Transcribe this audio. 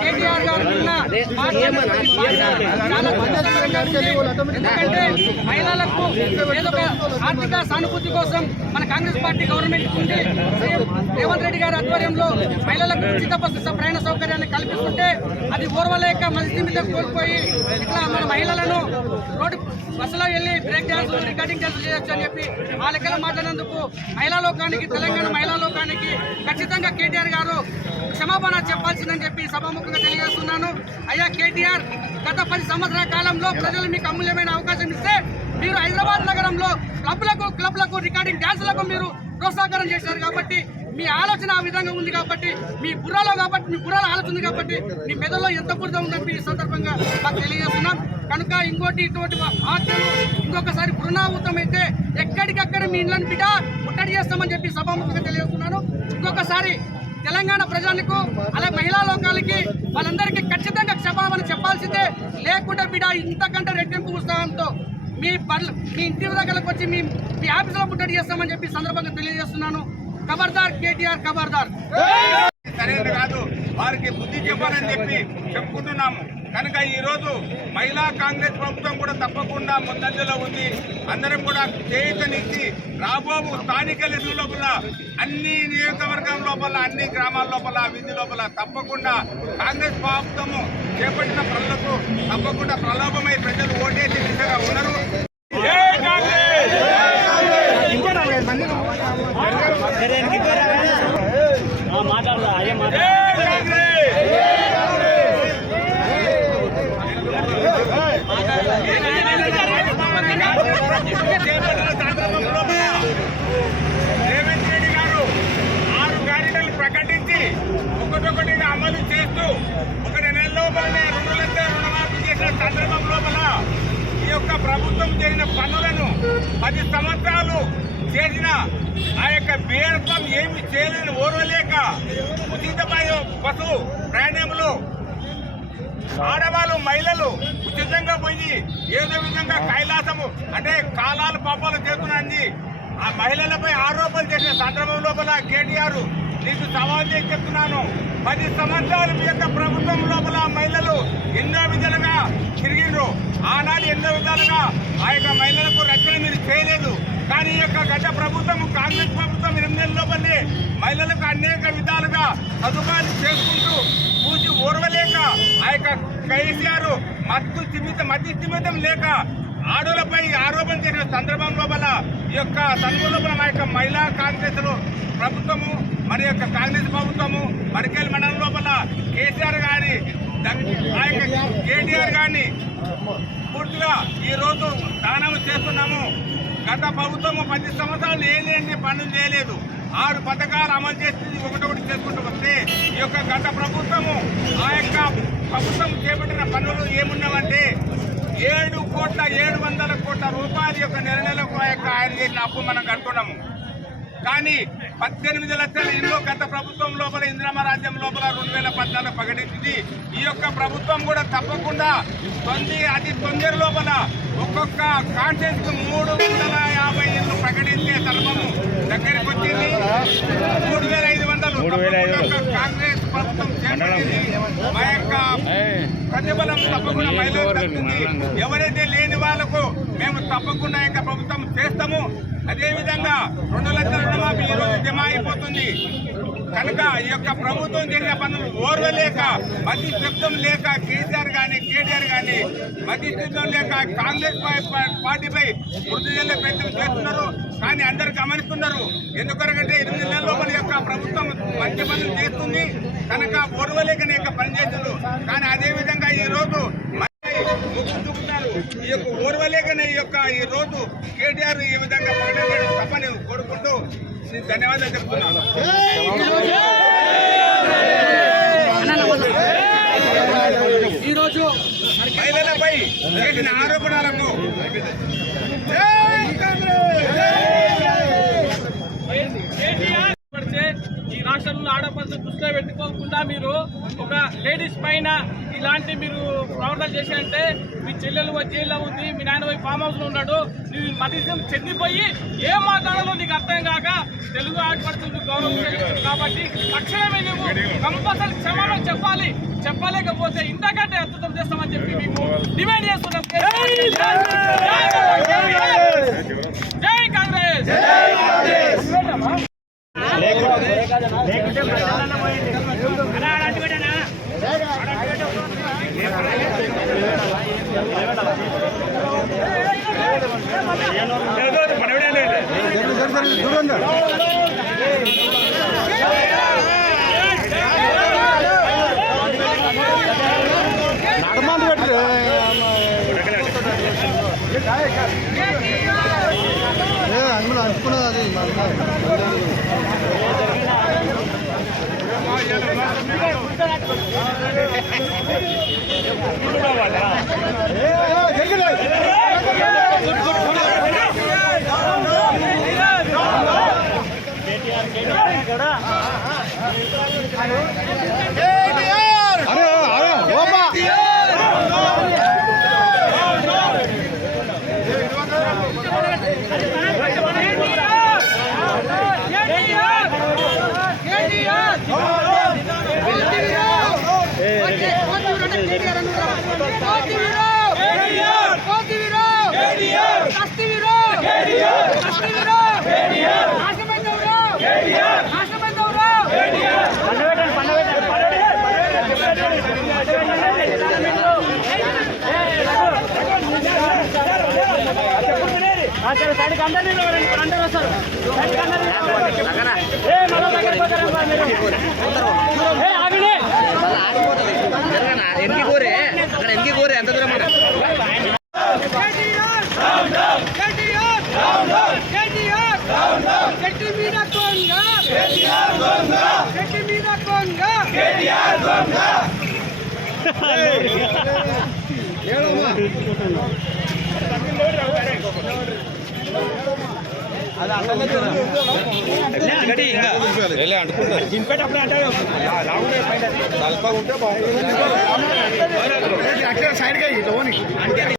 కేటీఆర్ గారు ఎందుకంటే మహిళలకు ఏదో ఆర్థిక సానుభూతి కోసం మన కాంగ్రెస్ పార్టీ గవర్నమెంట్ ఉంది. రేవంత్ రెడ్డి గారి ఆధ్వర్యంలో మహిళలకు ఉచిత బస్సు ప్రయాణ సౌకర్యాన్ని కల్పిస్తుంటే అది ఓర్వలేక మనిషి మీద కోల్పోయి ఇట్లా మన మహిళలను రోడ్డు బస్సులో వెళ్ళి బ్రేక్ డ్యాన్స్ రికార్డింగ్ డ్యాన్స్ చేయొచ్చు అని చెప్పి ఆ లెక్కలు మాట్లాడినందుకు మహిళా లోకానికి తెలంగాణ మహిళా లోకానికి ఖచ్చితంగా కేటీఆర్ గారు క్షమాపణ చెప్పాల్సిందని చెప్పి సభాముఖంగా తెలియజేస్తున్నాను. అయ్యా కేటీఆర్, గత 10 సంవత్సరాల కాలంలో ప్రజలు మీకు అమూల్యమైన అవకాశం ఇస్తే మీరు హైదరాబాద్ నగరంలో క్లబ్లకు రికార్డింగ్ డ్యాన్సులకు మీరు ప్రోత్సాహకరం చేశారు. కాబట్టి మీ ఆలోచన ఆ విధంగా ఉంది కాబట్టి మీ బుర్రలో ఆలోచన ఉంది కాబట్టి మీ మెదడులో ఎంత బురద ఉందని ఈ సందర్భంగా మాకు తెలియజేస్తున్నాం. కనుక ఇంకోటి ఇటువంటి ఆజ్ఞలు ఇంకొకసారి పునరావృతమైతే ఎక్కడికక్కడ మీ ఇళ్ళని బిడ్డ ముట్టడి చేస్తామని చెప్పి సభాముఖంగా తెలియజేస్తున్నాను. ఇంకొకసారి తెలంగాణ ప్రజలకు అలాగే మహిళా లోకాలకి వాళ్ళందరికీ ఖచ్చితంగా క్షమాపణ చెప్పాల్సిందే. లేకుండా బిడ్డ ఇంతకంటే రెట్టింపు ఉత్సాహంతో మీ ఇంటి దగ్గరకు వచ్చి మీ ఆఫీసులో ముట్టడి చేస్తామని చెప్పి సందర్భంగా తెలియజేస్తున్నాను. ఖబర్దార్ కేటీఆర్, ఖబర్దార్. సరైనది కాదు, వారికి బుద్ధి చెప్పాలని చెప్పి చెప్పుకుంటున్నాము. కనుక ఈరోజు మహిళా కాంగ్రెస్ ప్రభుత్వం కూడా తప్పకుండా ముందంజలో ఉంది. అందరం కూడా చేయూతనిచ్చి రాబో స్థానిక ఎన్నికల లోపల అన్ని నియోజకవర్గం లోపల అన్ని గ్రామాల లోపల అభివృద్ధి లోపల తప్పకుండా కాంగ్రెస్ ప్రభుత్వము చేపట్టిన పనులకు తప్పకుండా ప్రలోభమై ప్రజలు ఓటేసి దిశగా ఉన్నారు. రేవంత్ రెడ్డి గారు 6 గ్యారెంటీలు ప్రకటించి ఒకటొకటిగా అమలు చేస్తూ 1 నెల లోపలనే 2 లక్షల రుణమాఫీ చేసిన సందర్భం లోపల ఈ యొక్క ప్రభుత్వం చేసిన పనులను 10 సంవత్సరాలు చేసిన ఆ యొక్క బీఆర్ఎస్ ఏమి చేయలేని ఓర్వలేక ఉచిత బస్సు ప్రయాణంలో ఆడవాళ్ళు మహిళలు ఉచితంగా పోయి ఏదో విధంగా కైలాసము అంటే కాలాలు పాపాలు చేస్తున్నారని ఆ మహిళలపై ఆరోపణలు చేసిన సందర్భం లోపల కేటీఆర్ నీకు సవాల్ చేసి చెప్తున్నాను. 10 సంవత్సరాలు మీ యొక్క ప్రభుత్వం లోపల మహిళలు ఎన్నో విధాలుగా తిరిగిండ్రు. ఆనాడు ఎన్నో విధాలుగా ఆ యొక్క మహిళలకు రక్షణ మీరు చేయలేదు. కానీ ఈ యొక్క గత ప్రభుత్వం కాంగ్రెస్ ప్రభుత్వం 8 నెలల లోపలనే మహిళలకు అనేక విధాలుగా సదుపాయాలు చేసుకుంటూ పూజ ఓర్వలేక ఆ యొక్క కేసీఆర్ మధ్య స్థిమితం లేక ఆడోళ్లపై ఆరోపణ చేసిన సందర్భం లోపల ఈ యొక్క సందర్భం లోపల మా యొక్క మహిళా కాంగ్రెస్ ప్రభుత్వము మరి యొక్క కాంగ్రెస్ ప్రభుత్వము మరికేల్ మండలం లోపల కేసీఆర్ గారి ఆ యొక్క కేటీఆర్ గారిని పూర్తిగా ఈరోజు దానం చేస్తున్నాము. గత ప్రభుత్వము 10 సంవత్సరాలు ఏలేని పనులు చేయలేదు. 6 పథకాలు అమలు చేసి ఒకటొకటి చేసుకుంటూ వస్తే ఈ యొక్క గత ప్రభుత్వము ఆ యొక్క ప్రభుత్వం చేపట్టిన పనులు ఏమున్నావంటే 7,700 కోట్ల రూపాయల యొక్క నెలకు ఆ యొక్క ఆయన చేసిన అప్పు మనం కనుక్కున్నాము. కానీ 18 లక్షల ఇల్లు గత ప్రభుత్వం లోపల ఇందిరమ్మ రాజ్యం లోపల 2014 ప్రకటించింది. ఈ యొక్క ప్రభుత్వం కూడా తప్పకుండా అతి తొందర లోపల ఒక్కొక్క కాన్స్టిట్యూన్స్ కు 350 ఇల్లు ప్రకటించే సందర్భము దగ్గరికి వచ్చింది. 3,500 కాంగ్రెస్ ప్రభుత్వం చేపట్టింది. మా యొక్క ప్రతిఫలం తప్పకుండా మహిళలకు దక్కుతుంది. ఎవరైతే లేని వాళ్లకు మేము తప్పకుండా యొక్క ప్రభుత్వం చేస్తాము. అదేవిధంగా 2 లక్షల రుణమాఫీ ఈ రోజు జమ అయిపోతుంది. కనుక ఈ యొక్క ప్రభుత్వం చేసిన పనులు ఓర్వలేక మధ్య శబ్దం లేక కేసీఆర్ కానీ కేటీఆర్ కానీ మధ్య శబ్దం లేక కాంగ్రెస్ పార్టీపై వృద్ధి చెందే ప్రయత్నం చేస్తున్నారు. కానీ అందరు గమనిస్తున్నారు. ఎందుకంటే 8 నెలల లోపల యొక్క ప్రభుత్వం మంచి పనులు చేస్తుంది. కనుక ఓర్వలేకనే యొక్క పనిచేస్తున్నారు. కానీ అదేవిధంగా ఈ రోజు ఈ యొక్క ఓర్వలేకనే ఈ రోజు కేటీఆర్ ఈ విధంగా ప్రకటించడం తప్పని కోరుకుంటూ ధన్యవాదాలు చెప్తున్నాను. ఈరోజు మహిళలపై చేసిన ఆరోపణలకు ఈ రాష్ట్రంలో ఆడపడుచు దృష్టిలో పెట్టుకోకుండా మీరు ఒక లేడీస్ పైన ఇలాంటి మీరు ప్రవర్తన చేశారంటే మీ చెల్లెలు జైల్లో ఉంది, మీ నాయన పోయి ఫామ్ హౌస్లో ఉన్నాడు, నువ్వు మధ్యం చెందిపోయి ఏం మాట్లాడాలో నీకు అర్థం కాక తెలుగు ఆడపడుతుంది గౌరవం కాబట్టి తక్షణమే నువ్వు కంపల్సరీ క్షమాపణ చెప్పాలి. చెప్పలేకపోతే ఇంతకంటే అద్భుతం చేస్తామని చెప్పి మీకు డిమాండ్ చేస్తున్నాం. జై కాంగ్రెస్. అందులో అనుకున్నది అది ఎన్కి కోరే అక్కడ ఎన్కి కోరే ఎంత దూరం సైడ్గా